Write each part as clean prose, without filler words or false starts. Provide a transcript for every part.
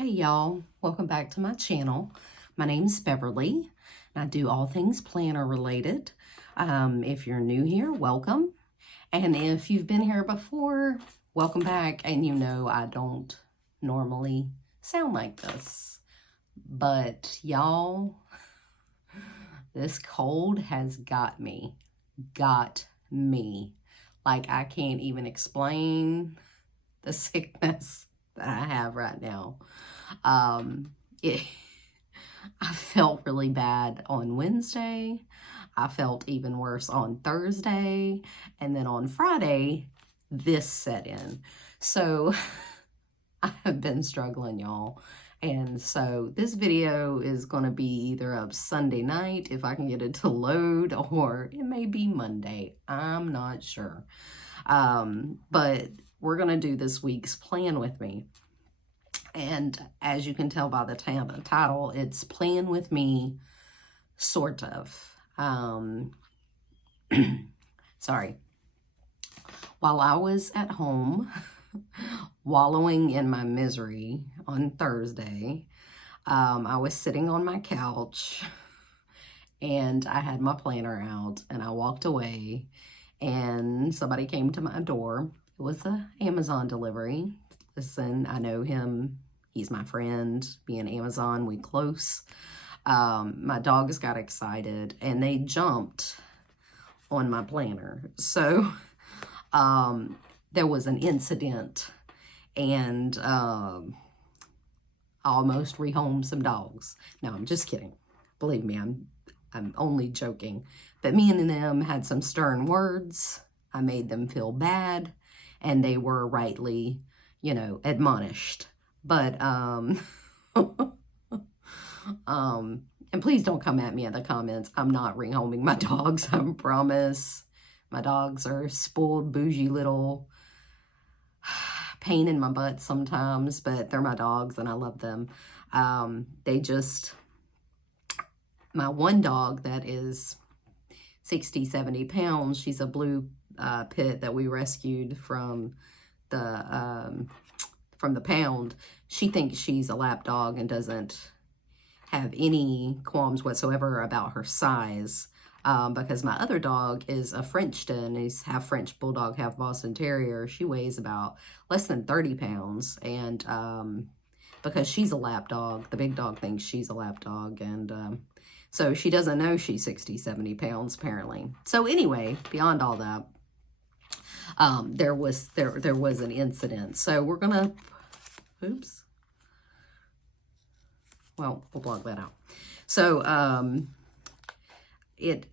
Hey y'all, welcome back to my channel. My name's Beverly and I do all things planner related. If you're new here, welcome. And if you've been here before, welcome back. And you know I don't normally sound like this. But y'all, this cold has got me. Like I can't even explain the sickness that I have right now. I felt really bad on Wednesday. I felt even worse on Thursday. And then on Friday, this set in. So I have been struggling, y'all. And so this video is going to be either up Sunday night, if I can get it to load, or it may be Monday. I'm not sure. But we're going to do this week's plan with me. And as you can tell by the title, it's Plan With Me, sort of. Sorry. While I was at home, wallowing in my misery on Thursday, I was sitting on my couch and I had my planner out and I walked away and somebody came to my door. It was an Amazon delivery. Listen, I know him. He's my friend. Me and Amazon, we close. My dogs got excited and they jumped on my planner. So there was an incident and I almost rehomed some dogs. No, I'm just kidding. Believe me, I'm only joking. But me and them had some stern words. I made them feel bad and they were rightly, you know, admonished. But, and please don't come at me in the comments. I'm not rehoming my dogs, I promise. My dogs are spoiled, bougie little pain in my butt sometimes, but they're my dogs and I love them. My one dog that is 60, 70 pounds, she's a blue pit that we rescued from the pound. She thinks she's a lap dog and doesn't have any qualms whatsoever about her size, because my other dog is a Frenchton. He's half French Bulldog, half Boston Terrier. She weighs about less than 30 pounds, and because she's a lap dog, the big dog thinks she's a lap dog, and so she doesn't know she's 60, 70 pounds apparently. So anyway, beyond all that, there was an incident. So we're gonna, oops. Well, we'll block that out. So it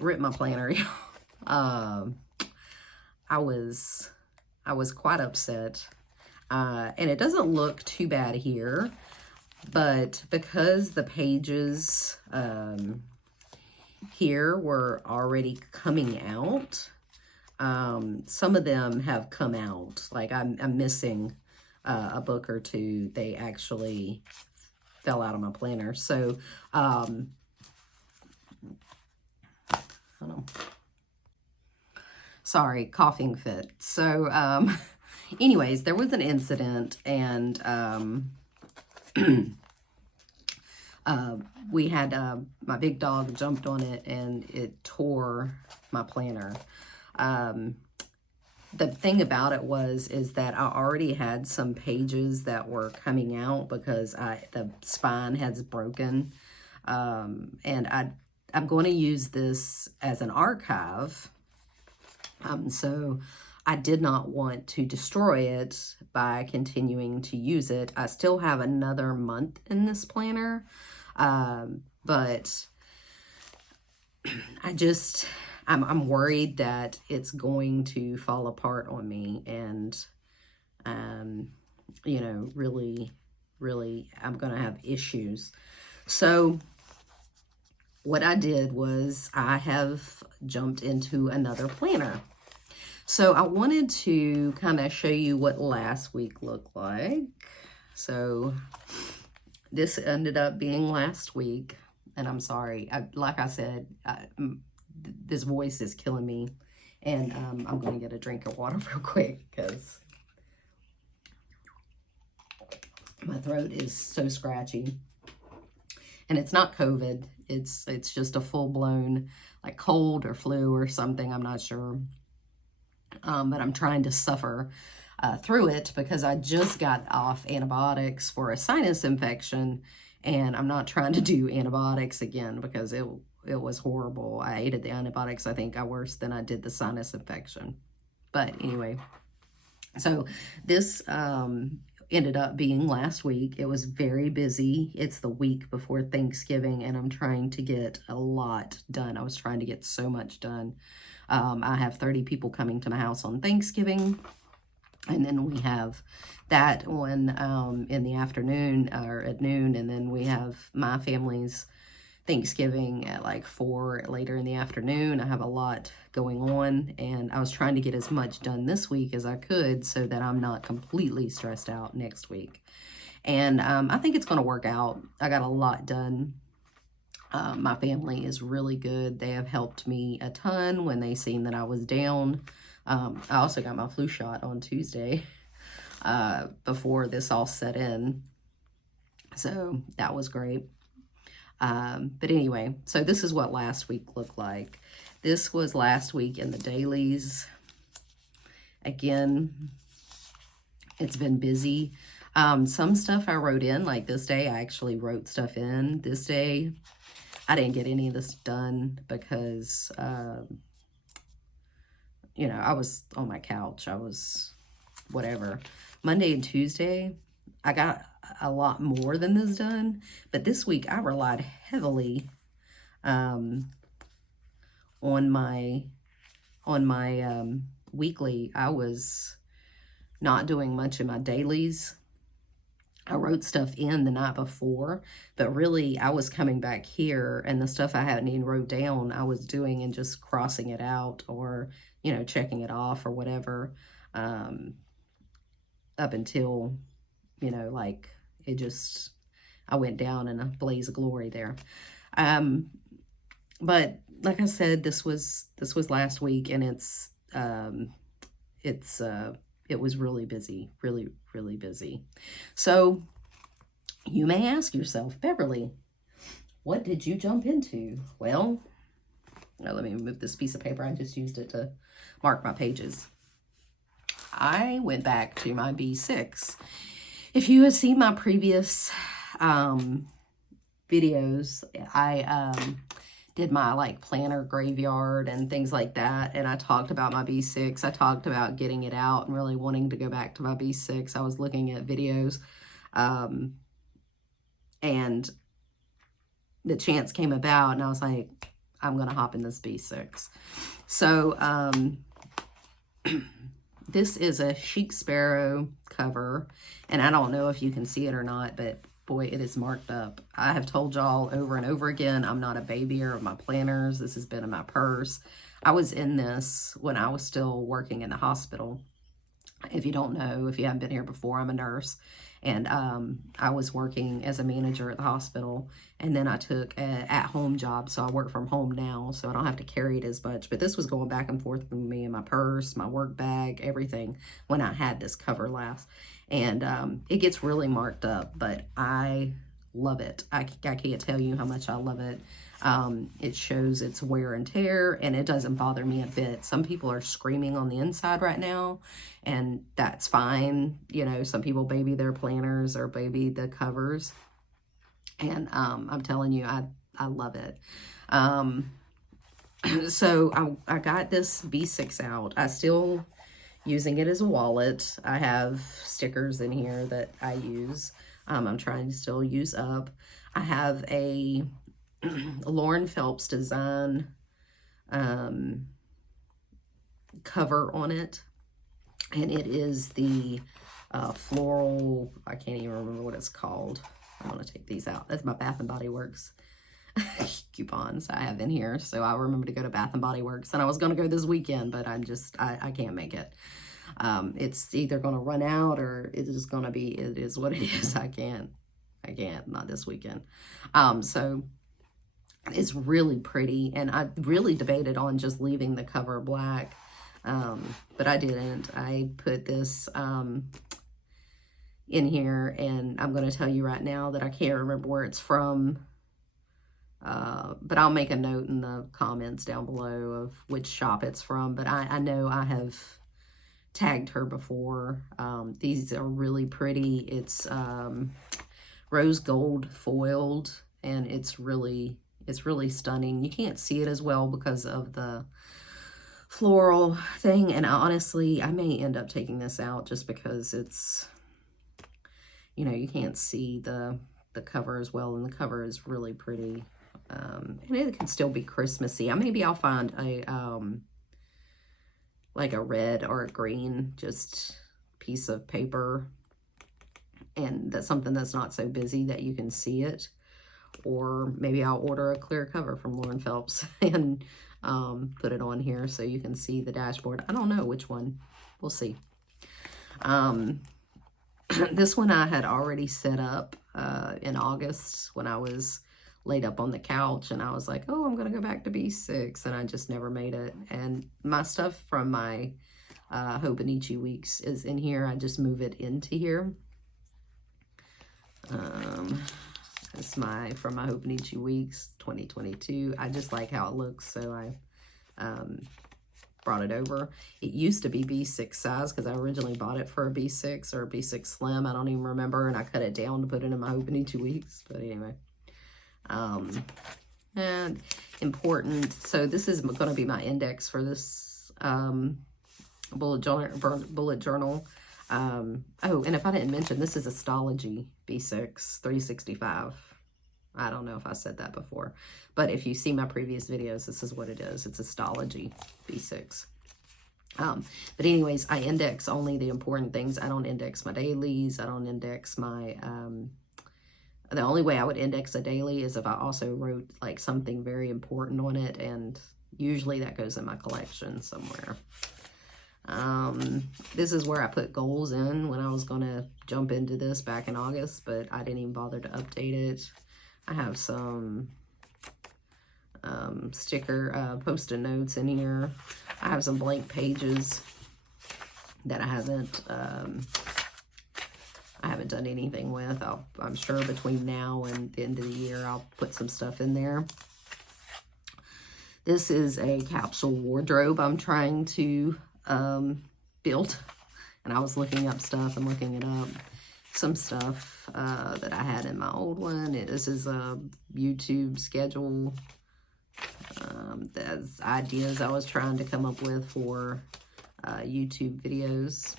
ripped my planner. I was quite upset. And it doesn't look too bad here, but because the pages here were already coming out, some of them have come out. Like I'm missing a book or two. They actually fell out of my planner. So, hold on. Sorry, coughing fit. So, anyways, there was an incident and we had my big dog jumped on it and it tore my planner. The thing about it is that I already had some pages that were coming out because the spine has broken. And I'm going to use this as an archive. So I did not want to destroy it by continuing to use it. I still have another month in this planner. But I'm worried that it's going to fall apart on me and, you know, really, I'm going to have issues. So what I did was I have jumped into another planner. So I wanted to kind of show you what last week looked like. So this ended up being last week, and I'm sorry. Like I said, this voice is killing me, and I'm going to get a drink of water real quick because My throat is so scratchy. And it's not COVID. It's just a full-blown like cold or flu or something. I'm not sure. But I'm trying to suffer through it because I just got off antibiotics for a sinus infection, and I'm not trying to do antibiotics again because it was horrible. I hated the antibiotics. I think got worse than I did the sinus infection. But anyway, so this ended up being last week. It was very busy. It's the week before Thanksgiving, and I'm trying to get a lot done. I was trying to get so much done. I have 30 people coming to my house on Thanksgiving, and then we have that one in the afternoon or at noon, and then we have my family's Thanksgiving at like 4 later in the afternoon. I have a lot going on, and I was trying to get as much done this week as I could so that I'm not completely stressed out next week. And I think it's going to work out. I got a lot done. My family is really good. They have helped me a ton when they seen that I was down. I also got my flu shot on Tuesday before this all set in. So that was great. But anyway, so this is what last week looked like. This was last week in the dailies. Again, it's been busy. Some stuff I wrote in, like this day, I actually wrote stuff in. This day, I didn't get any of this done because, you know, I was on my couch. I was whatever. Monday and Tuesday, I got a lot more than this done. But this week, I relied heavily on my weekly. I was not doing much in my dailies. I wrote stuff in the night before, but really I was coming back here, and the stuff I hadn't even wrote down, I was doing and just crossing it out or, you know, checking it off or whatever, up until, you know, like it just, I went down in a blaze of glory there. But like I said, this was last week, and it was really busy, really busy. So you may ask yourself, Beverly, what did you jump into? Well, let me move this piece of paper. I just used it to mark my pages. I went back to my B6. If you have seen my previous videos, I did my like planner graveyard and things like that, and I talked about my B6. I talked about getting it out and really wanting to go back to my B6. I was looking at videos, and the chance came about, and I was like, I'm gonna hop in this B6. So this is a Chic Sparrow cover, and I don't know if you can see it or not, but boy, it is marked up. I have told y'all over and over again, I'm not a babyer of my planners. This has been in my purse. I was in this when I was still working in the hospital. If you don't know, if you haven't been here before, I'm a nurse. And I was working as a manager at the hospital. And then I took an at-home job, so I work from home now, so I don't have to carry it as much. But this was going back and forth with me in my purse, my work bag, everything, when I had this cover last. And it gets really marked up, but I love it. I can't tell you how much I love it. It shows its wear and tear, and it doesn't bother me a bit. Some people are screaming on the inside right now, and that's fine. You know, some people baby their planners or baby the covers, and I'm telling you, I love it. So I got this B6 out. I still using it as a wallet. I have stickers in here that I use. I'm trying to still use up. I have a Lauren Phelps design cover on it, and it is the floral, I can't even remember what it's called. I want to take these out. That's my Bath and Body Works coupons I have in here, so I remember to go to Bath and Body Works, and I was going to go this weekend, but I can't make it. It's either going to run out, or it's just going to be, it is what it is. I can't, not this weekend. So it's really pretty, and I really debated on just leaving the cover black, but I didn't. I put this in here, and I'm going to tell you right now that I can't remember where it's from, but I'll make a note in the comments down below of which shop it's from. But I know I have tagged her before. These are really pretty. It's rose gold foiled, and it's really stunning. You can't see it as well because of the floral thing, and honestly, I may end up taking this out just because it's, you know, you can't see the cover as well, and the cover is really pretty. And it can still be Christmassy. Maybe I'll find a like a red or a green just piece of paper, and that's something that's not so busy that you can see it. Or maybe I'll order a clear cover from Phelps and put it on here so you can see the dashboard. I don't know which one. We'll see. This one I had already set up in August when I was laid up on the couch, and I was like, oh, I'm going to go back to B6, and I just never made it. And my stuff from my Hobonichi weeks is in here. I just move it into here. It's from my Hobonichi weeks 2022. I just like how it looks, so I brought it over. It used to be B6 size because I originally bought it for a B6 or a B6 Slim. I don't even remember, and I cut it down to put it in my Hobonichi weeks. But anyway, and important. So this is going to be my index for this bullet journal. Oh, and if I didn't mention, this is a stalogy B6 365. I don't know if I said that before, but if you see my previous videos, this is what it is. It's a stalogy B6. But anyways, I index only the important things. I don't index my dailies. I don't index my, the only way I would index a daily is if I also wrote like something very important on it, and usually that goes in my collection somewhere. This is where I put goals in when I was going to jump into this back in August, but I didn't even bother to update it. I have some post-it notes in here. I have some blank pages that I haven't done anything with. I'm sure between now and the end of the year, I'll put some stuff in there. This is a capsule wardrobe I'm trying to build, and I was looking up stuff and looking it up. Some stuff that I had in my old one. This is a YouTube schedule. That's ideas I was trying to come up with for YouTube videos.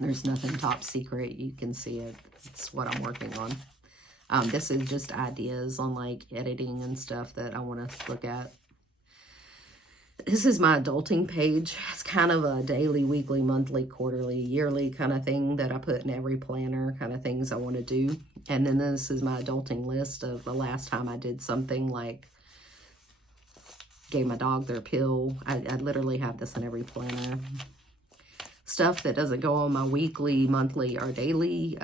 There's nothing top secret. You can see it. It's what I'm working on. This is just ideas on like editing and stuff that I want to look at. This is my adulting page. It's kind of a daily, weekly, monthly, quarterly, yearly kind of thing that I put in every planner, kind of things I want to do. And then this is my adulting list of the last time I did something, like gave my dog their pill. I literally have this in every planner. Stuff that doesn't go on my weekly, monthly, or daily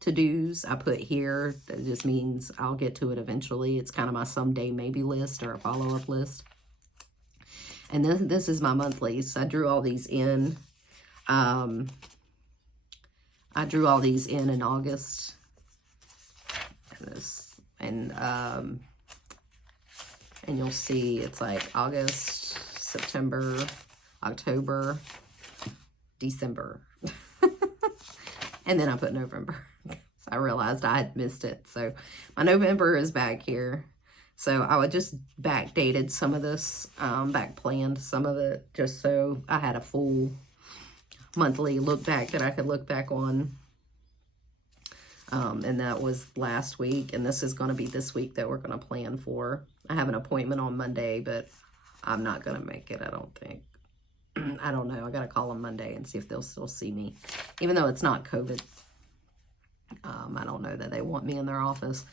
to-dos, I put here. That just means I'll get to it eventually. It's kind of my someday maybe list or a follow-up list. And this is my monthlies. I drew all these in. I drew all these in August. And you'll see it's like August, September, October, December. And then I put November. So I realized I had missed it. So my November is back here. So I would just backdated some of this, back planned some of it, just so I had a full monthly look back that I could look back on. And that was last week, and this is going to be this week that we're going to plan for. I have an appointment on Monday, but I'm not going to make it, I don't think. I don't know. I got to call them Monday and see if they'll still see me, even though it's not COVID. I don't know that they want me in their office.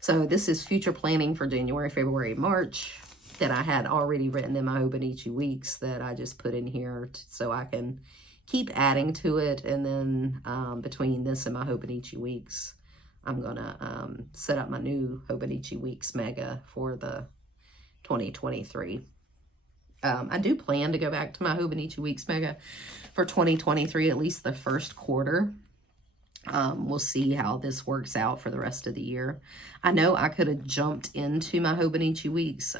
So this is future planning for January, February, March that I had already written in my Hobonichi weeks that I just put in here so I can keep adding to it. And then between this and my Hobonichi weeks, I'm going to set up my new Hobonichi weeks mega for the 2023. I do plan to go back to my Hobonichi weeks mega for 2023, at least the first quarter. We'll see how this works out for the rest of the year. I know I could have jumped into my Hobonichi weeks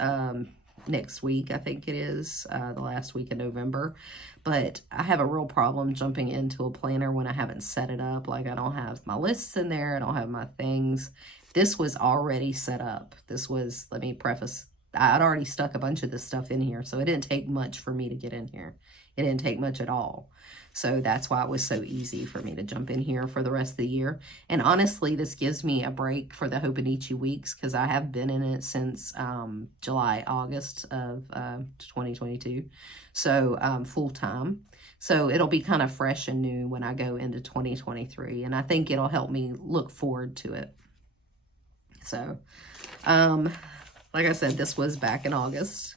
next week, I think it is, the last week of November. But I have a real problem jumping into a planner when I haven't set it up. Like, I don't have my lists in there. I don't have my things. This was already set up. This was, let me preface, I'd already stuck a bunch of this stuff in here, so it didn't take much for me to get in here. It didn't take much at all. So that's why it was so easy for me to jump in here for the rest of the year. And honestly, this gives me a break for the Hobonichi weeks because I have been in it since July, August of 2022. So full time. So it'll be kind of fresh and new when I go into 2023. And I think it'll help me look forward to it. So, like I said, this was back in August.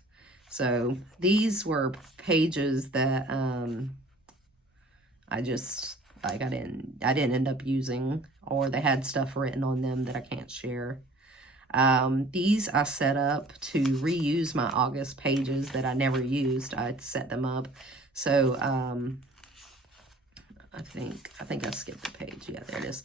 So these were pages that I didn't end up using, or they had stuff written on them that I can't share. These I set up to reuse my August pages that I never used. I set them up. So I think I skipped the page. Yeah, there it is.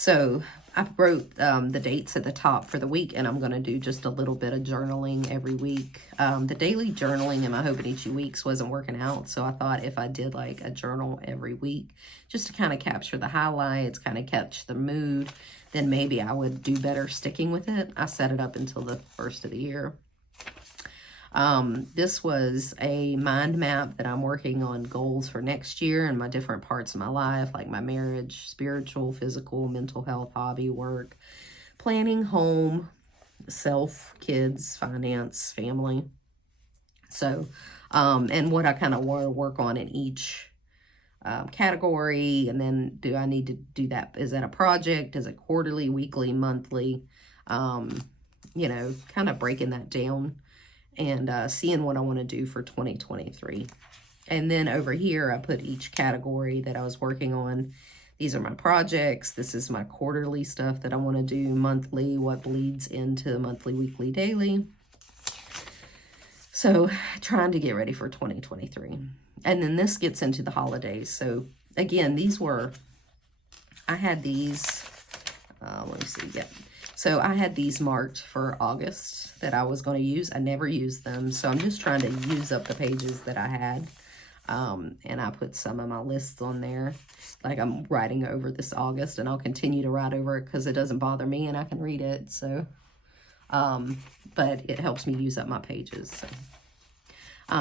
So I wrote the dates at the top for the week, and I'm going to do just a little bit of journaling every week. The daily journaling in my Hobonichi weeks wasn't working out, so I thought if I did like a journal every week, just to kind of capture the highlights, kind of catch the mood, then maybe I would do better sticking with it. I set it up until the first of the year. This was a mind map that I'm working on goals for next year and my different parts of my life, like my marriage, spiritual, physical, mental health, hobby, work, planning, home, self, kids, finance, family. So, and what I kind of want to work on in each category. And then do I need to do that? Is that a project? Is it quarterly, weekly, monthly? You know, kind of breaking that down and seeing what I want to do for 2023. And then over here, I put each category that I was working on. These are my projects. This is my quarterly stuff that I want to do, monthly, what bleeds into monthly, weekly, daily. So trying to get ready for 2023. And then this gets into the holidays. So again, I had these, let me see, yeah. So I had these marked for August that I was going to use. I never used them, so I'm just trying to use up the pages that I had. And I put some of my lists on there. Like I'm writing over this August, and I'll continue to write over it because it doesn't bother me and I can read it. So, but it helps me use up my pages. So.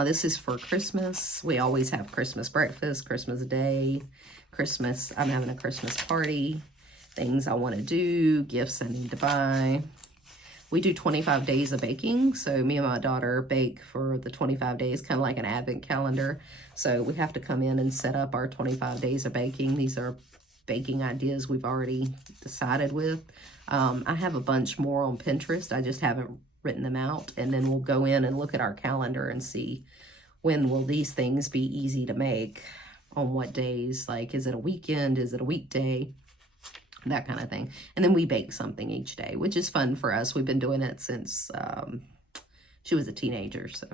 This is for Christmas. We always have Christmas breakfast, Christmas Day, Christmas. I'm having a Christmas party. Things I want to do, gifts I need to buy. We do 25 days of baking. So me and my daughter bake for the 25 days, kind of like an advent calendar. So we have to come in and set up our 25 days of baking. These are baking ideas we've already decided with. I have a bunch more on Pinterest. I just haven't written them out. And then we'll go in and look at our calendar and see when will these things be easy to make, on what days. Like, is it a weekend? Is it a weekday? That kind of thing. And then we bake something each day, which is fun for us. We've been doing it since she was a teenager, so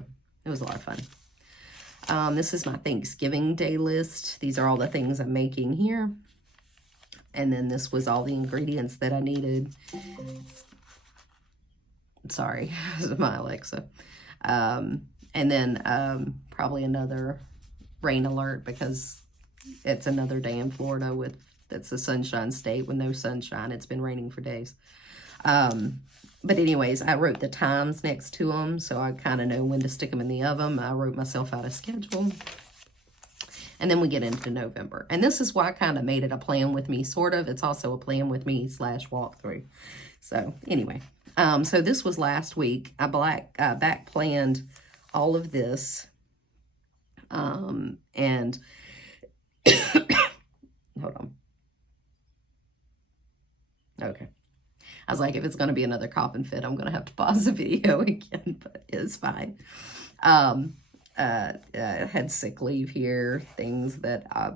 it was a lot of fun. This is my Thanksgiving Day list. These are all the things I'm making here. And then this was all the ingredients that I needed. Sorry, this is my Alexa. And then probably another rain alert because it's another day in Florida with it's a sunshine state with no sunshine. It's been raining for days. But anyways, I wrote the times next to them, so I kind of know when to stick them in the oven. I wrote myself out a schedule. And then we get into November. And this is why I kind of made it a plan with me, sort of. It's also a plan with me / walkthrough. So anyway, so this was last week. I back planned all of this. And hold on. Okay. I was like, if it's going to be another coughing fit, I'm going to have to pause the video again, but it's fine. I had sick leave here, things that I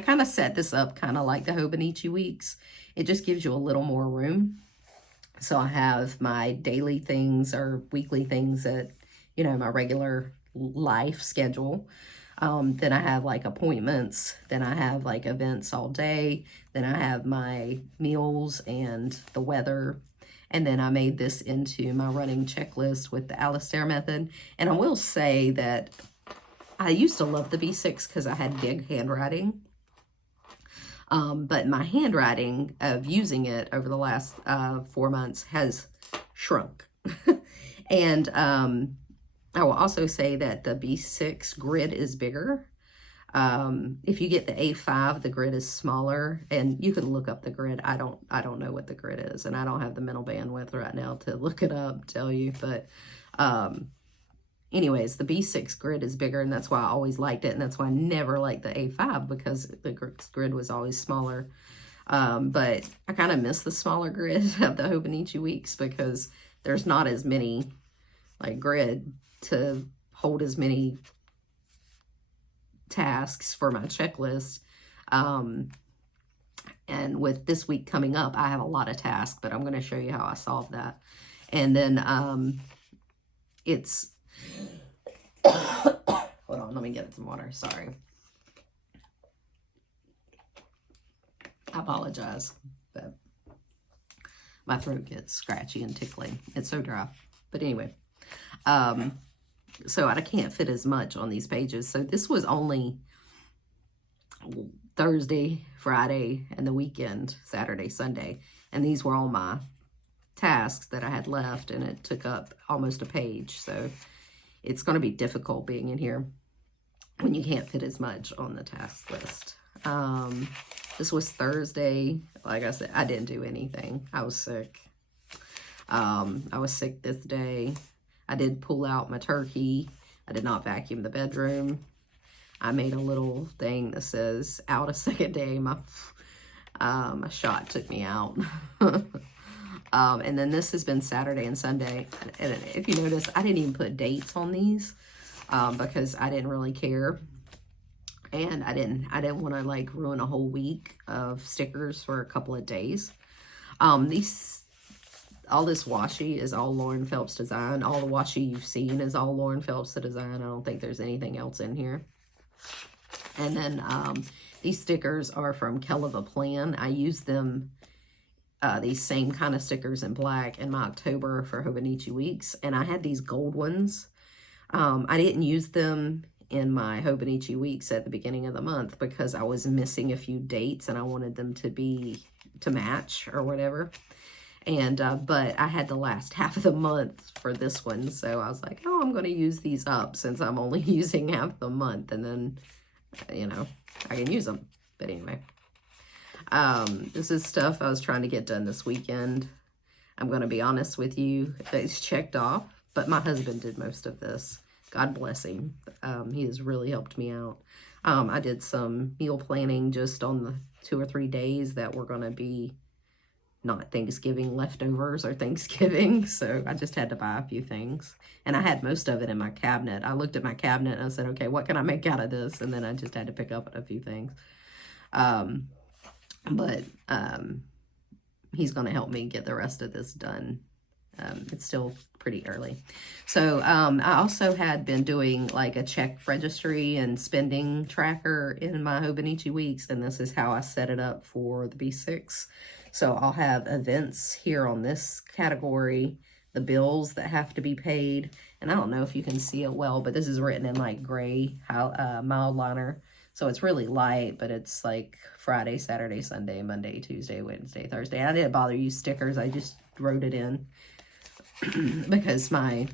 kind of set this up kind of like the Hobonichi weeks. It just gives you a little more room. So I have my daily things or weekly things that, you know, my regular life schedule. Then I have like appointments. Then I have like events all day. Then I have my meals and the weather. And then I made this into my running checklist with the Alistair method. And I will say that I used to love the B6 because I had big handwriting. But my handwriting of using it over the last 4 months has shrunk. And I will also say that the B6 grid is bigger. If you get the A5, the grid is smaller, and you can look up the grid. I don't know what the grid is, and I don't have the mental bandwidth right now to look it up, tell you, but anyways, the B6 grid is bigger, and that's why I always liked it, and that's why I never liked the A5, because the grid was always smaller. But I kind of miss the smaller grid of the Hobonichi weeks, because there's not as many like grid to hold as many tasks for my checklist. And with this week coming up, I have a lot of tasks, but I'm going to show you how I solve that. And then it's hold on, let me get some water. Sorry. I apologize, but my throat gets scratchy and tickly. It's so dry. But anyway, so I can't fit as much on these pages. So this was only Thursday, Friday, and the weekend, Saturday, Sunday. And these were all my tasks that I had left, and it took up almost a page. So it's going to be difficult being in here when you can't fit as much on the task list. This was Thursday. Like I said, I didn't do anything. I was sick. I was sick this day. I did pull out my turkey. I did not vacuum the bedroom. I made a little thing that says, out a second day. My shot took me out. And then this has been Saturday and Sunday. And if you notice, I didn't even put dates on these because I didn't really care. And I didn't want to like ruin a whole week of stickers for a couple of days. All this washi is all Lauren Phelps design. All the washi you've seen is all Lauren Phelps design. I don't think there's anything else in here. And then these stickers are from Kell of a Plan. I used them, these same kind of stickers in black in my October for Hobonichi weeks. And I had these gold ones. I didn't use them in my Hobonichi weeks at the beginning of the month because I was missing a few dates and I wanted them to match or whatever. And, but I had the last half of the month for this one. So I was like, oh, I'm going to use these up since I'm only using half the month. And then, you know, I can use them. But anyway, this is stuff I was trying to get done this weekend. I'm going to be honest with you. It's checked off, but my husband did most of this. God bless him. He has really helped me out. I did some meal planning just on the 2 or 3 days that were going to be not Thanksgiving leftovers or Thanksgiving. So I just had to buy a few things. And I had most of it in my cabinet. I looked at my cabinet and I said, okay, what can I make out of this? And then I just had to pick up a few things. But he's going to help me get the rest of this done. It's still pretty early. So I also had been doing like a check registry and spending tracker in my Hobonichi weeks. And this is how I set it up for the B6. So I'll have events here on this category, the bills that have to be paid. And I don't know if you can see it well, but this is written in like gray mild liner. So it's really light, but it's like Friday, Saturday, Sunday, Monday, Tuesday, Wednesday, Thursday. I didn't bother use stickers. I just wrote it in because my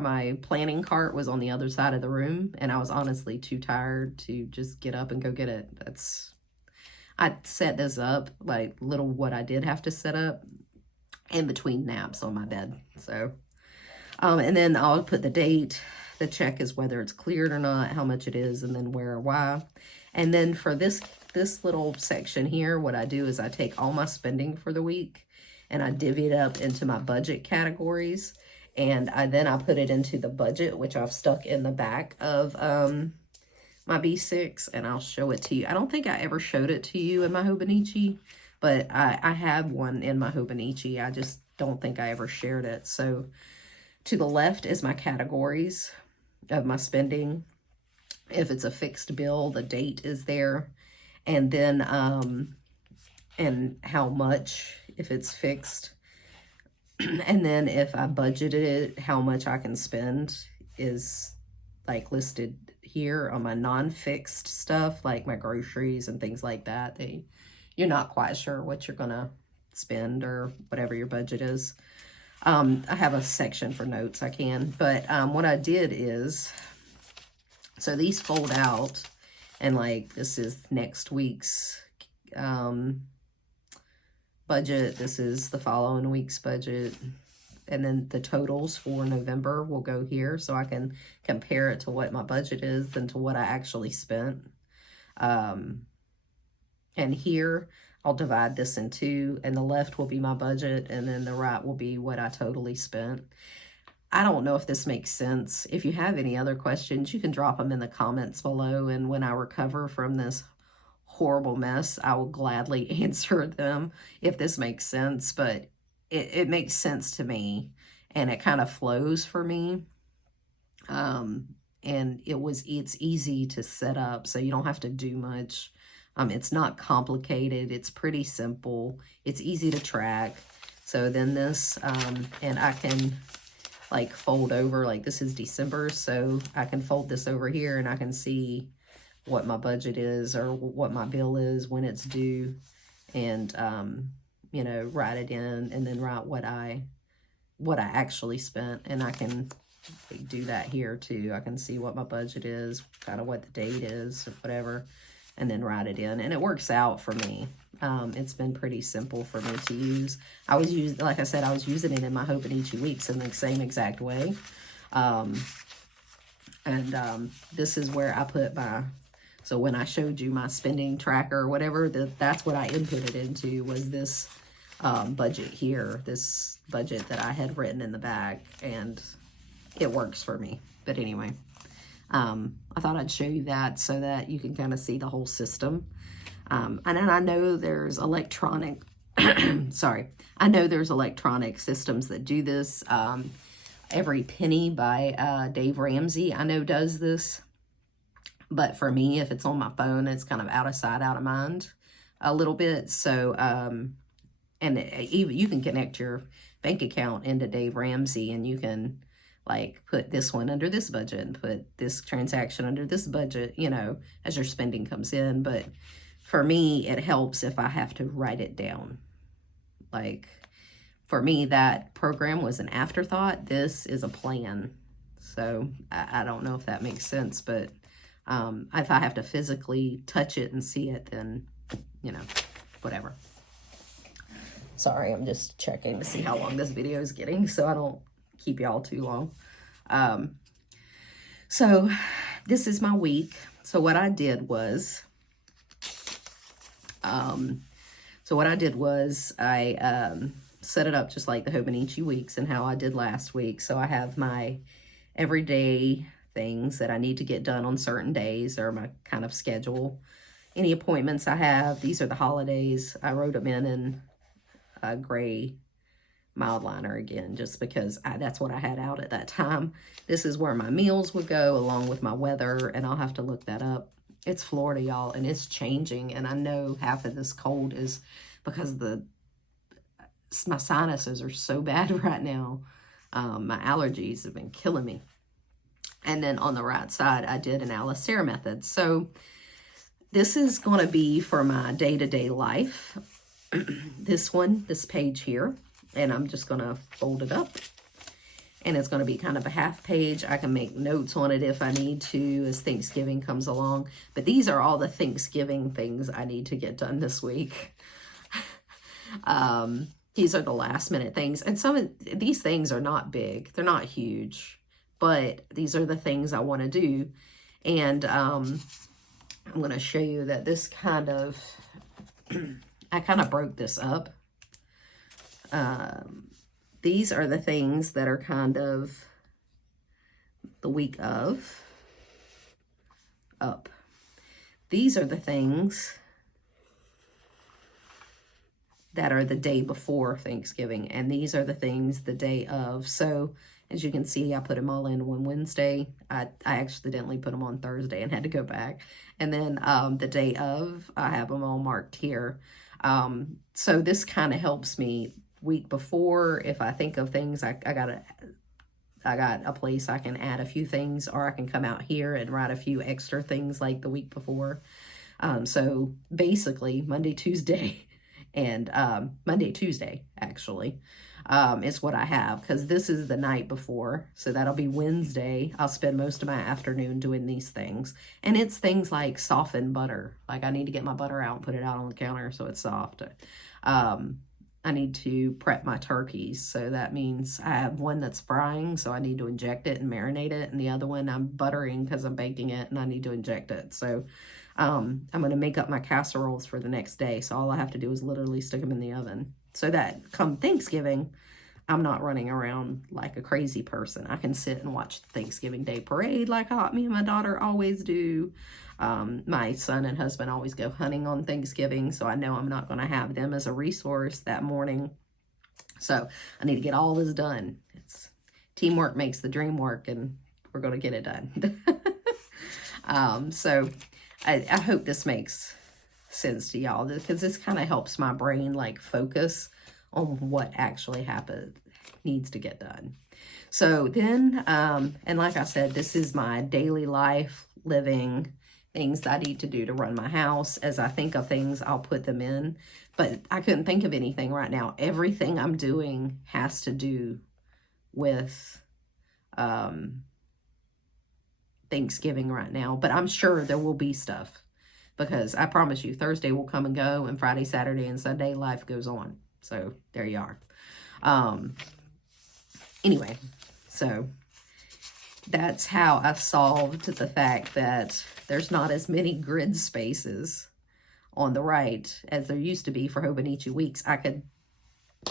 my planning cart was on the other side of the room. And I was honestly too tired to just get up and go get it. I set this up, like little what I did have to set up in between naps on my bed. So, and then I'll put the date. The check is whether it's cleared or not, how much it is, and then where or why. And then for this little section here, what I do is I take all my spending for the week and I divvy it up into my budget categories. And then I put it into the budget, which I've stuck in the back of my B6, and I'll show it to you. I don't think I ever showed it to you in my Hobonichi, but I have one in my Hobonichi. I just don't think I ever shared it. So to the left is my categories of my spending. If it's a fixed bill, the date is there. And then, and how much, if it's fixed. And then if I budgeted it, how much I can spend is like listed here on my non-fixed stuff, like my groceries and things like that. You're not quite sure what you're gonna spend or whatever your budget is. I have a section for notes I can, but what I did is, so these fold out, and like this is next week's budget, this is the following week's budget, and then the totals for November will go here, so I can compare it to what my budget is and to what I actually spent. And here I'll divide this in two, and the left will be my budget, and then the right will be what I totally spent. I don't know if this makes sense. If you have any other questions, you can drop them in the comments below, and when I recover from this horrible mess, I will gladly answer them if this makes sense. But it makes sense to me, and it kind of flows for me. And it's easy to set up, so you don't have to do much. It's not complicated. It's pretty simple. It's easy to track. So then this, and I can like fold over, like this is December, so I can fold this over here and I can see what my budget is or what my bill is, when it's due, and, you know, write it in, and then write what I actually spent. And I can do that here too. I can see what my budget is, kind of what the date is or whatever, and then write it in, and it works out for me. It's been pretty simple for me to use. Like I said, I was using it in my Hobonichi weeks in the same exact way. This is where I put my, so when I showed you my spending tracker or whatever, that's what I inputted into, was this budget here, this budget that I had written in the back, and it works for me. But anyway, I thought I'd show you that so that you can kind of see the whole system. And then I know there's electronic, sorry, I know there's electronic systems that do this. Every Penny by Dave Ramsey, I know, does this. But for me, if it's on my phone, it's kind of out of sight, out of mind a little bit. So, and even you can connect your bank account into Dave Ramsey, and you can like put this one under this budget and put this transaction under this budget, you know, as your spending comes in. But for me, it helps if I have to write it down. Like for me, that program was an afterthought. This is a plan. So I don't know if that makes sense, but if I have to physically touch it and see it, then, you know, whatever. Sorry, I'm just checking to see how long this video is getting so I don't keep y'all too long. So this is my week. So what I did was, I set it up just like the Hobonichi weeks and how I did last week. So I have my everyday things that I need to get done on certain days, or my kind of schedule. Any appointments I have, these are the holidays. I wrote them in a gray mild liner again, just because that's what I had out at that time. This is where my meals would go along with my weather, and I'll have to look that up. It's Florida, y'all, and it's changing, and I know half of this cold is because my sinuses are so bad right now. My allergies have been killing me. And then on the right side, I did an Alistair method. So this is going to be for my day-to-day life. This page here, and I'm just going to fold it up. And it's going to be kind of a half page. I can make notes on it if I need to as Thanksgiving comes along. But these are all the Thanksgiving things I need to get done this week. These are the last minute things. And some of these things are not big. They're not huge. But these are the things I want to do. And I'm going to show you that this kind of, I kind of broke this up. These are the things that are kind of the week of, up. These are the things that are the day before Thanksgiving, and these are the things the day of. So As you can see, I put them all in one Wednesday. I accidentally put them on Thursday and had to go back. And then the day of, I have them all marked here. So this kind of helps me week before. If I think of things, I got a place I can add a few things, or I can come out here and write a few extra things like the week before. So basically Monday, Tuesday, and Monday, Tuesday, actually, is what I have, because this is the night before. So that'll be Wednesday. I'll spend most of my afternoon doing these things. And it's things like soften butter. Like I need to get my butter out and put it out on the counter so it's soft. I need to prep my turkeys. So that means I have one that's frying, so I need to inject it and marinate it. And the other one I'm buttering because I'm baking it and I need to inject it. So I'm going to make up my casseroles for the next day. So all I have to do is literally stick them in the oven. So that come Thanksgiving, I'm not running around like a crazy person. I can sit and watch the Thanksgiving Day parade like me and my daughter always do. My son and husband always go hunting on Thanksgiving, so I know I'm not going to have them as a resource that morning. So I need to get all this done. It's teamwork makes the dream work, and we're going to get it done. So I hope this makes sense to y'all, because this kind of helps my brain like focus on what actually needs to get done. So then, and like I said, this is my daily life living, things that I need to do to run my house. As I think of things, I'll put them in, but I couldn't think of anything right now. Everything I'm doing has to do with Thanksgiving right now, but I'm sure there will be stuff, because I promise you Thursday will come and go, and Friday, Saturday, and Sunday life goes on. So there you are. Anyway, so that's how I solved the fact that there's not as many grid spaces on the right as there used to be for Hobonichi weeks. I could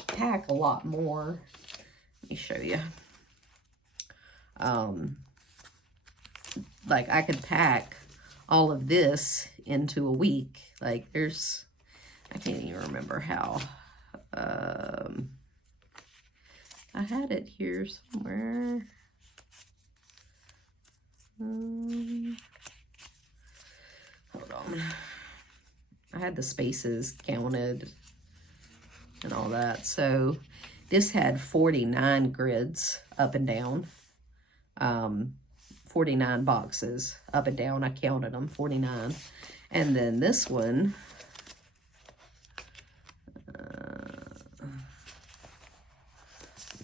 pack a lot more. Let me show you. Like I could pack all of this into a week. Like there's, I can't even remember how. I had it here somewhere. Hold on. I had the spaces counted and all that. So this had 49 grids up and down. 49 boxes up and down. I counted them, 49. And then this one,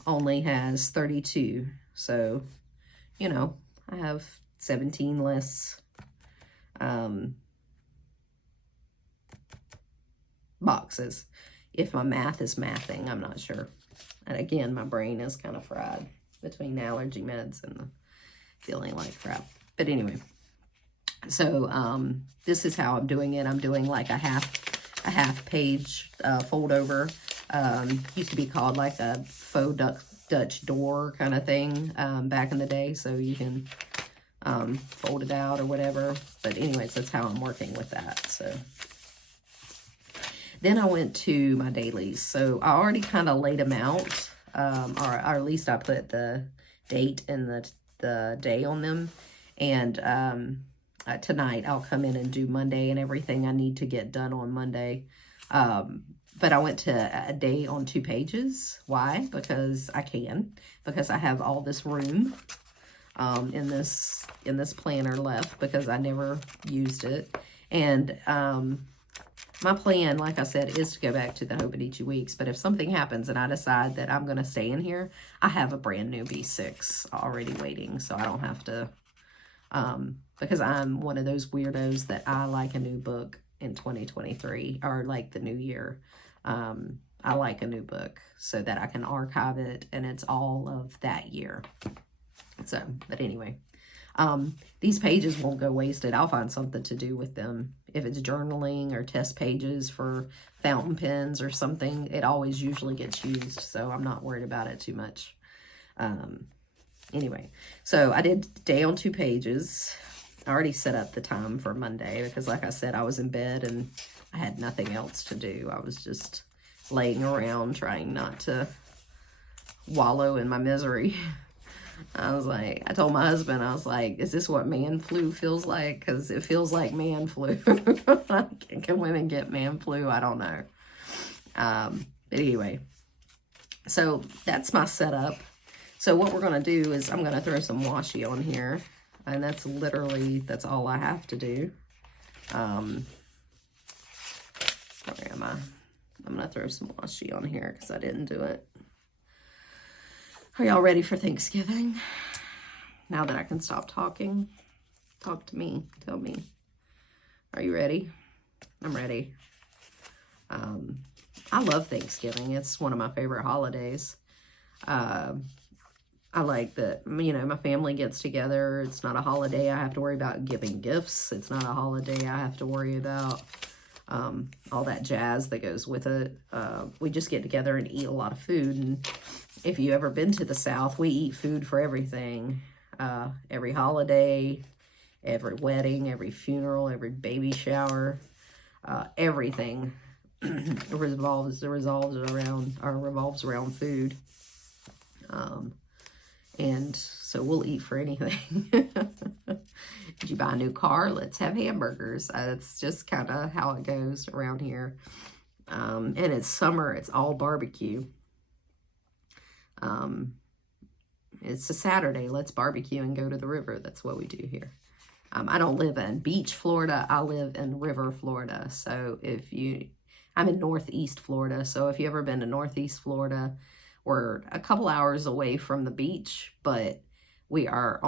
only has 32. So, you know, I have 17 less boxes. If my math is mathing, I'm not sure. And again, my brain is kind of fried between allergy meds and feeling like crap. But anyway, so this is how I'm doing it. I'm doing like a half page fold over. Used to be called like a faux Dutch door kind of thing back in the day, so you can fold it out or whatever. But anyways, that's how I'm working with that. So then I went to my dailies. So I already kind of laid them out, or at least I put the date and the day on them. And tonight I'll come in and do Monday and everything I need to get done on Monday. But I went to a day on 2 pages. Why? Because I can. Because I have all this room in this planner left, because I never used it. And my plan, like I said, is to go back to the Hobonichi weeks. But if something happens and I decide that I'm going to stay in here, I have a brand new B6 already waiting. So I don't have to, because I'm one of those weirdos that I like a new book in 2023, or like the new year. I like a new book so that I can archive it and it's all of that year. So, but anyway, these pages won't go wasted. I'll find something to do with them. If it's journaling or test pages for fountain pens or something, it always usually gets used. So I'm not worried about it too much. Anyway, so I did day on 2 pages. I already set up the time for Monday because, like I said, I was in bed and I had nothing else to do. I was just laying around trying not to wallow in my misery. I was like, I told my husband, I was like, is this what man flu feels like? Because it feels like man flu. Can women get man flu? I don't know. But anyway, so that's my setup. So what we're going to do is I'm going to throw some washi on here. And that's all I have to do. Where am I? I'm going to throw some washi on here because I didn't do it. Are y'all ready for Thanksgiving? Now that I can stop talking, talk to me. Tell me. Are you ready? I'm ready. I love Thanksgiving. It's one of my favorite holidays. I like that, you know, my family gets together. It's not a holiday I have to worry about giving gifts. It's not a holiday I have to worry about all that jazz that goes with it. We just get together and eat a lot of food. And if you ever been to the South, we eat food for everything. Every holiday, every wedding, every funeral, every baby shower, everything revolves around food. And so we'll eat for anything. Did you buy a new car? Let's have hamburgers. It's just kind of how it goes around here. And it's summer. It's all barbecue. It's a Saturday. Let's barbecue and go to the river. That's what we do here. I don't live in Beach, Florida. I live in River, Florida. So I'm in Northeast Florida. So if you ever been to Northeast Florida, we're a couple hours away from the beach, but we're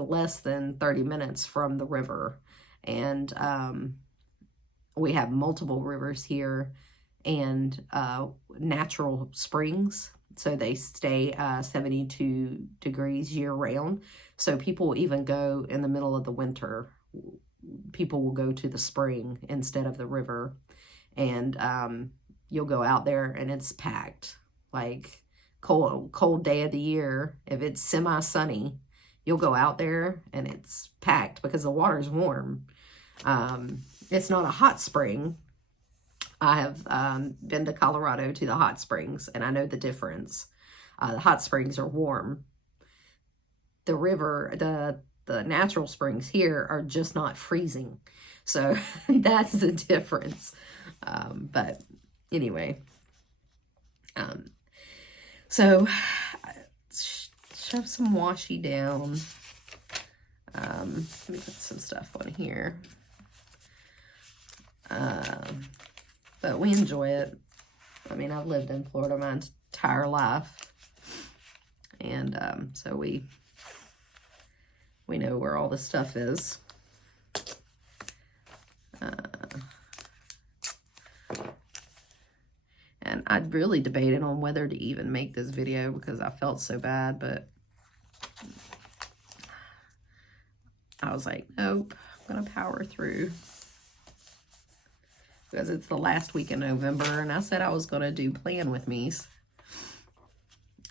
less than 30 minutes from the river. And we have multiple rivers here and natural springs. So they stay 72 degrees year round. So people will even go in the middle of the winter. People will go to the spring instead of the river. And you'll go out there and it's packed. Like cold day of the year, if it's semi-sunny, you'll go out there and it's packed because the water's warm. It's not a hot spring. I have been to Colorado to the hot springs, and I know the difference. The hot springs are warm. The river, the natural springs here are just not freezing. So that's the difference. But anyway, so shove some washi down. Let me put some stuff on here. But we enjoy it. I mean, I've lived in Florida my entire life. And so we know where all the stuff is. And I really debated on whether to even make this video because I felt so bad, but I was like, nope, I'm going to power through. Because it's the last week in November, and I said I was going to do plan with me's.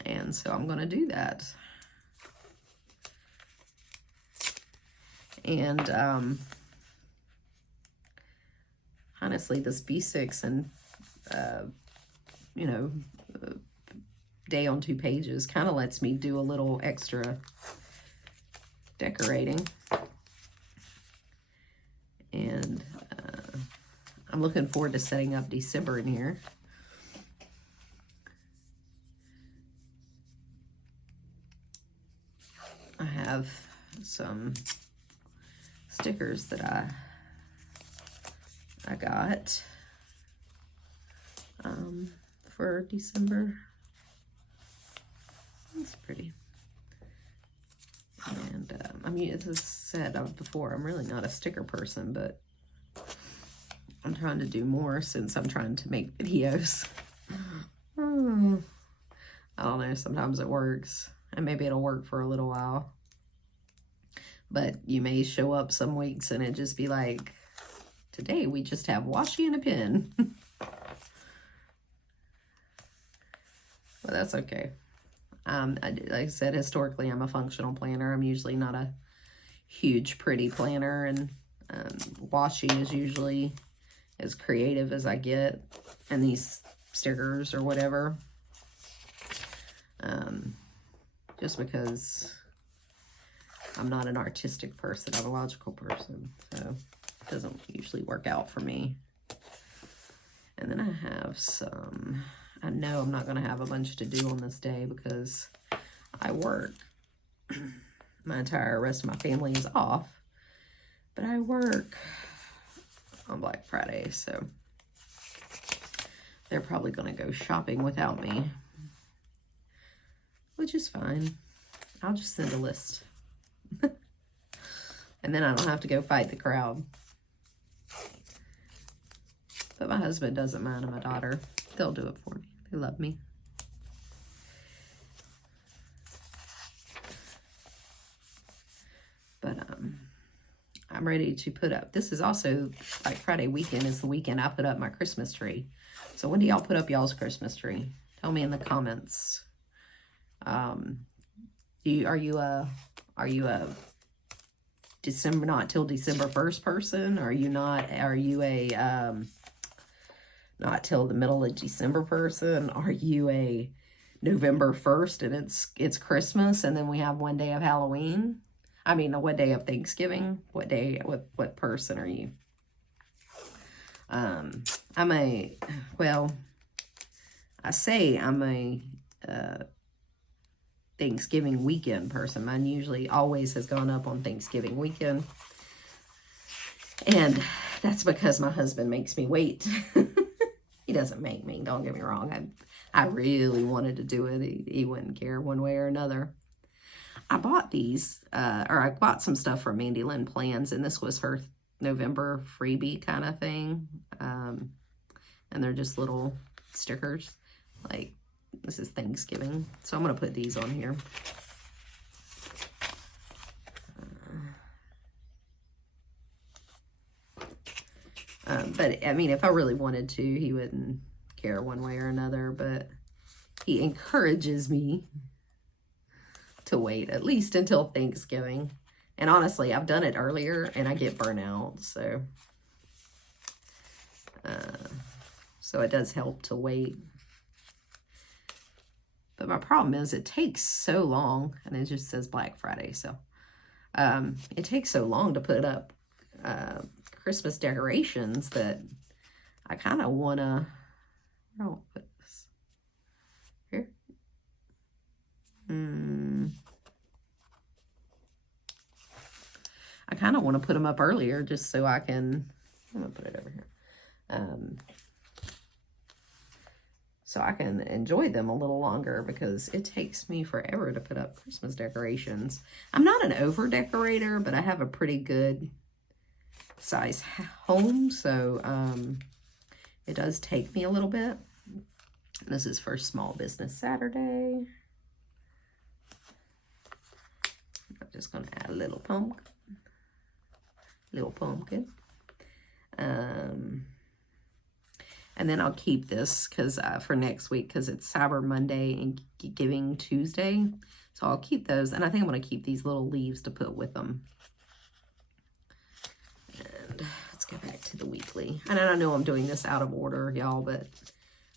And so I'm going to do that. And honestly, this B6 and, day on 2 pages kind of lets me do a little extra decorating. And I'm looking forward to setting up December in here. I have some stickers that I got for December. That's pretty. And as I said before, I'm really not a sticker person, but I'm trying to do more since I'm trying to make videos. I don't know, sometimes it works, and maybe it'll work for a little while. But you may show up some weeks and it just be like, today we just have washi and a pen. But that's okay. Like I said, historically, I'm a functional planner. I'm usually not a huge, pretty planner, and washi is usually as creative as I get, and these stickers or whatever. just because I'm not an artistic person. I'm a logical person, so it doesn't usually work out for me. And then I have some, I know I'm not going to have a bunch to do on this day because I work. My entire rest of my family is off, but I work on Black Friday, so they're probably going to go shopping without me, which is fine. I'll just send a list. And then I don't have to go fight the crowd. But my husband doesn't mind, and my daughter. They'll do it for me. They love me. But I'm ready to put up. This is also, like, Friday weekend is the weekend I put up my Christmas tree. So when do y'all put up y'all's Christmas tree? Tell me in the comments. Are you a December, not till December 1st person? Are you not? Are you a not till the middle of December person? Are you a November 1st and it's Christmas and then we have one day of Halloween? I mean, one day of Thanksgiving. What day? What person are you? I'm a, well, I say I'm a Thanksgiving weekend person. Mine usually always has gone up on Thanksgiving weekend. And that's because my husband makes me wait. He doesn't make me, don't get me wrong. I really wanted to do it. He wouldn't care one way or another. I bought these, or I bought some stuff from Mandy Lynn Plans, and this was her November freebie kind of thing. And they're just little stickers. Like, this is Thanksgiving. So I'm going to put these on here. But, I mean, if I really wanted to, he wouldn't care one way or another. But he encourages me to wait at least until Thanksgiving. And honestly, I've done it earlier and I get burnout. So it does help to wait. But my problem is it takes so long, and it just says Black Friday. So it takes so long to put up Christmas decorations that I kind of want to, where do I put this? Here? I kind of want to put them up earlier just so I can, I'm going to put it over here. So I can enjoy them a little longer because it takes me forever to put up Christmas decorations. I'm not an over decorator, but I have a pretty good size home, so it does take me a little bit. This is for Small Business Saturday. I'm just going to add a little pumpkin. And then I'll keep this because for next week, because it's Cyber Monday and Giving Tuesday. So I'll keep those. And I think I'm going to keep these little leaves to put with them. And let's go back to the weekly. And I know I'm doing this out of order, y'all, but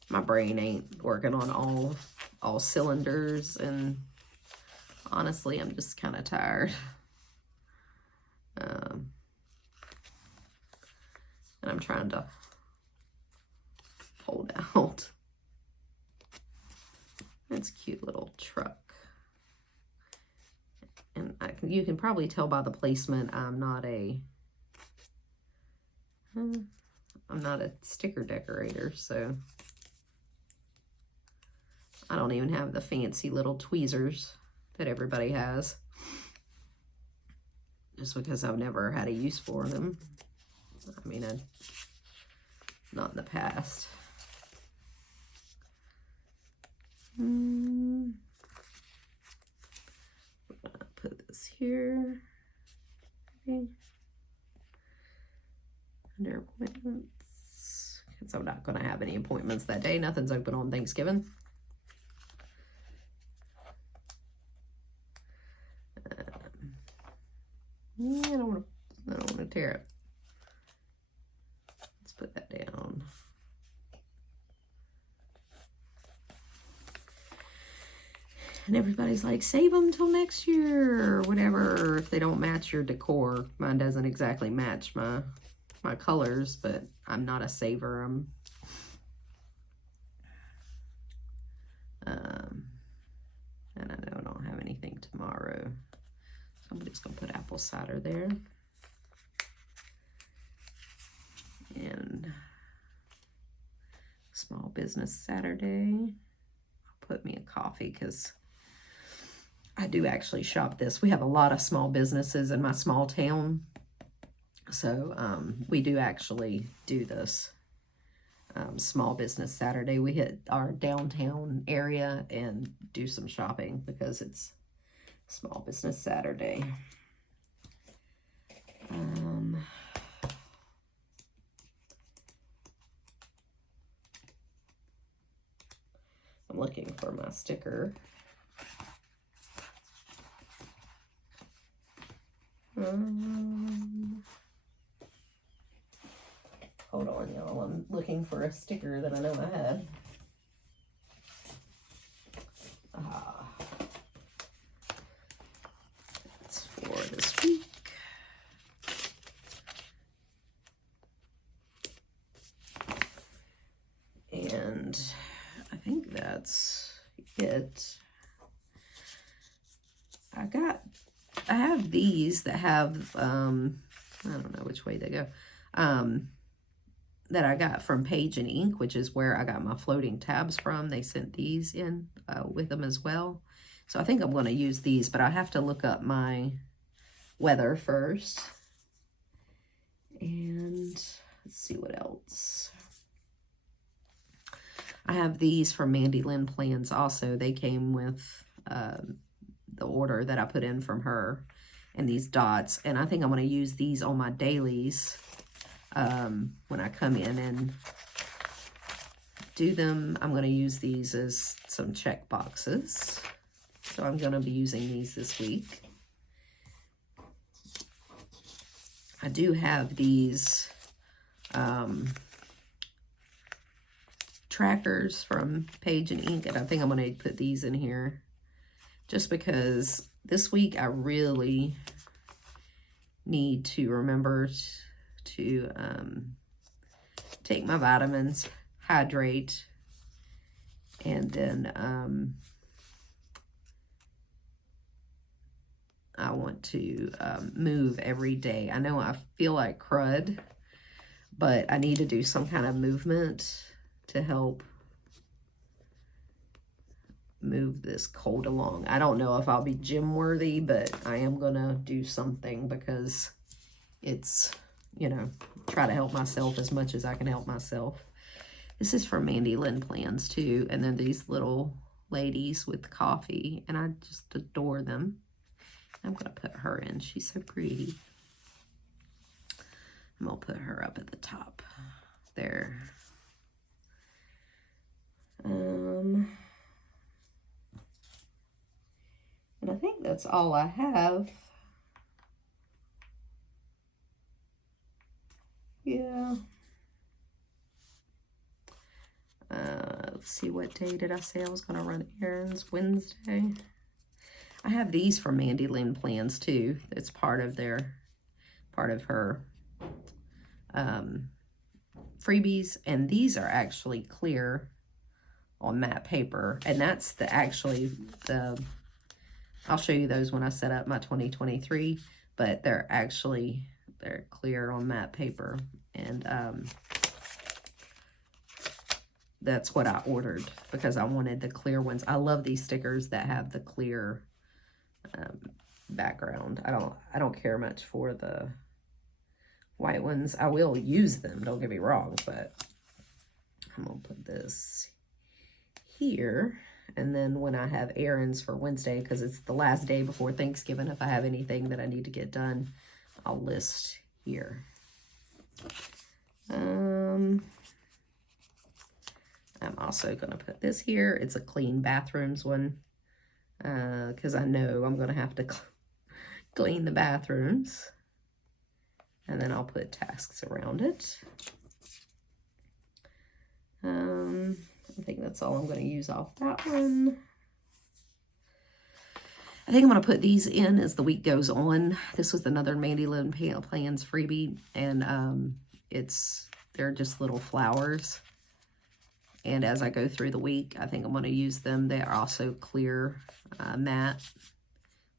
my brain ain't working on all cylinders. And honestly, I'm just kind of tired. And I'm trying to hold out. It's a cute little truck. And you can probably tell by the placement I'm not a sticker decorator, so I don't even have the fancy little tweezers that everybody has. Just because I've never had a use for them. I mean, not in the past. I'm gonna put this here. Okay. Under appointments. Because I'm not going to have any appointments that day. Nothing's open on Thanksgiving. I don't want to tear it. Let's put that down. And everybody's like, save them till next year or whatever, if they don't match your decor. Mine doesn't exactly match my colors, but I'm not a saver. And I know I don't have anything tomorrow, so I'm just gonna put apple cider there. And Small Business Saturday, I'll put me a coffee because I do actually shop this. We have a lot of small businesses in my small town, so we do actually do this. Small Business Saturday, we hit our downtown area and do some shopping because it's Small Business Saturday. I'm looking for my sticker. Hold on, y'all. I'm looking for a sticker that I know I had. It's for this week. And I think that's it. I have these that have, I don't know which way they go, that I got from Page and Ink, which is where I got my floating tabs from. They sent these in with them as well. So I think I'm going to use these, but I have to look up my weather first. And let's see what else. I have these from Mandy Lynn Plans also. They came with the order that I put in from her, and these dots. And I think I'm going to use these on my dailies when I come in and do them. I'm going to use these as some check boxes. So I'm going to be using these this week. I do have these trackers from Page and Ink, and I think I'm going to put these in here just because this week I really need to remember to take my vitamins, hydrate, and then I want to move every day. I know I feel like crud, but I need to do some kind of movement to help move this cold along. I don't know if I'll be gym worthy, but I am gonna do something because it's, you know, try to help myself as much as I can help myself. This is from Mandy Lynn Plans too, and then these little ladies with coffee, and I just adore them. I'm gonna put her in. She's so pretty. I'm gonna put her up at the top there. And I think that's all I have. Yeah. Let's see, what day did I say I was going to run errands? Wednesday. I have these from Mandy Lynn Plans too. It's part of her freebies, and these are actually clear on matte paper, and that's I'll show you those when I set up my 2023, but they're clear on matte paper, and that's what I ordered because I wanted the clear ones. I love these stickers that have the clear background. I don't care much for the white ones. I will use them, don't get me wrong, but I'm gonna put this here. And then when I have errands for Wednesday, because it's the last day before Thanksgiving, if I have anything that I need to get done, I'll list here. I'm also going to put this here. It's a clean bathrooms one, because I know I'm going to have to clean the bathrooms. And then I'll put tasks around it. I think that's all I'm going to use off that one. I think I'm going to put these in as the week goes on. This was another Mandy Lynn Plans freebie, and they're just little flowers. And as I go through the week, I think I'm going to use them. They are also clear matte.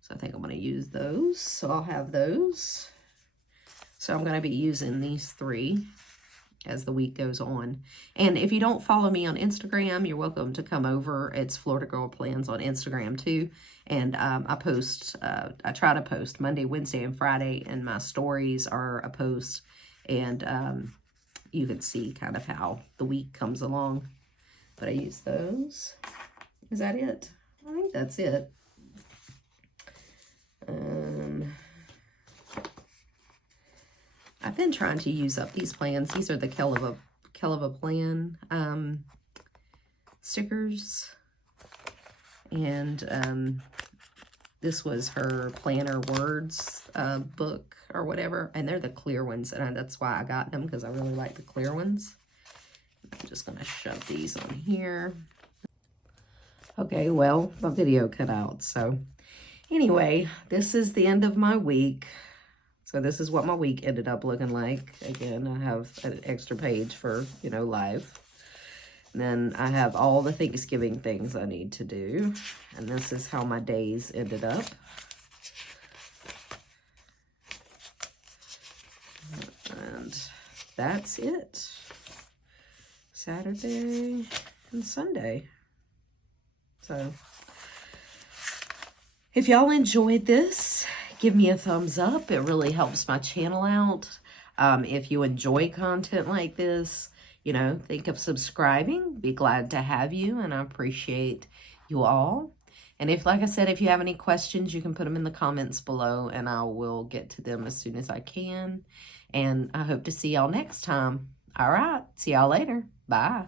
So I think I'm going to use those. So I'll have those. So I'm going to be using these 3 as the week goes on. And if you don't follow me on Instagram, you're welcome to come over. It's Florida Girl Plans on Instagram too. And I try to post Monday, Wednesday, and Friday, and my stories are a post. And you can see kind of how the week comes along. But I use those. Is that it? I think that's it. I've been trying to use up these plans. These are the Kell Plan stickers. And this was her planner words book or whatever. And they're the clear ones. And that's why I got them, because I really like the clear ones. I'm just going to shove these on here. Okay, well, my video cut out. So anyway, this is the end of my week. So this is what my week ended up looking like. Again, I have an extra page for, live. And then I have all the Thanksgiving things I need to do. And this is how my days ended up. And that's it. Saturday and Sunday. So if y'all enjoyed this, give me a thumbs up. It really helps my channel out. If you enjoy content like this, think of subscribing. Be glad to have you, and I appreciate you all. And like I said, if you have any questions, you can put them in the comments below, and I will get to them as soon as I can. And I hope to see y'all next time. All right. See y'all later. Bye.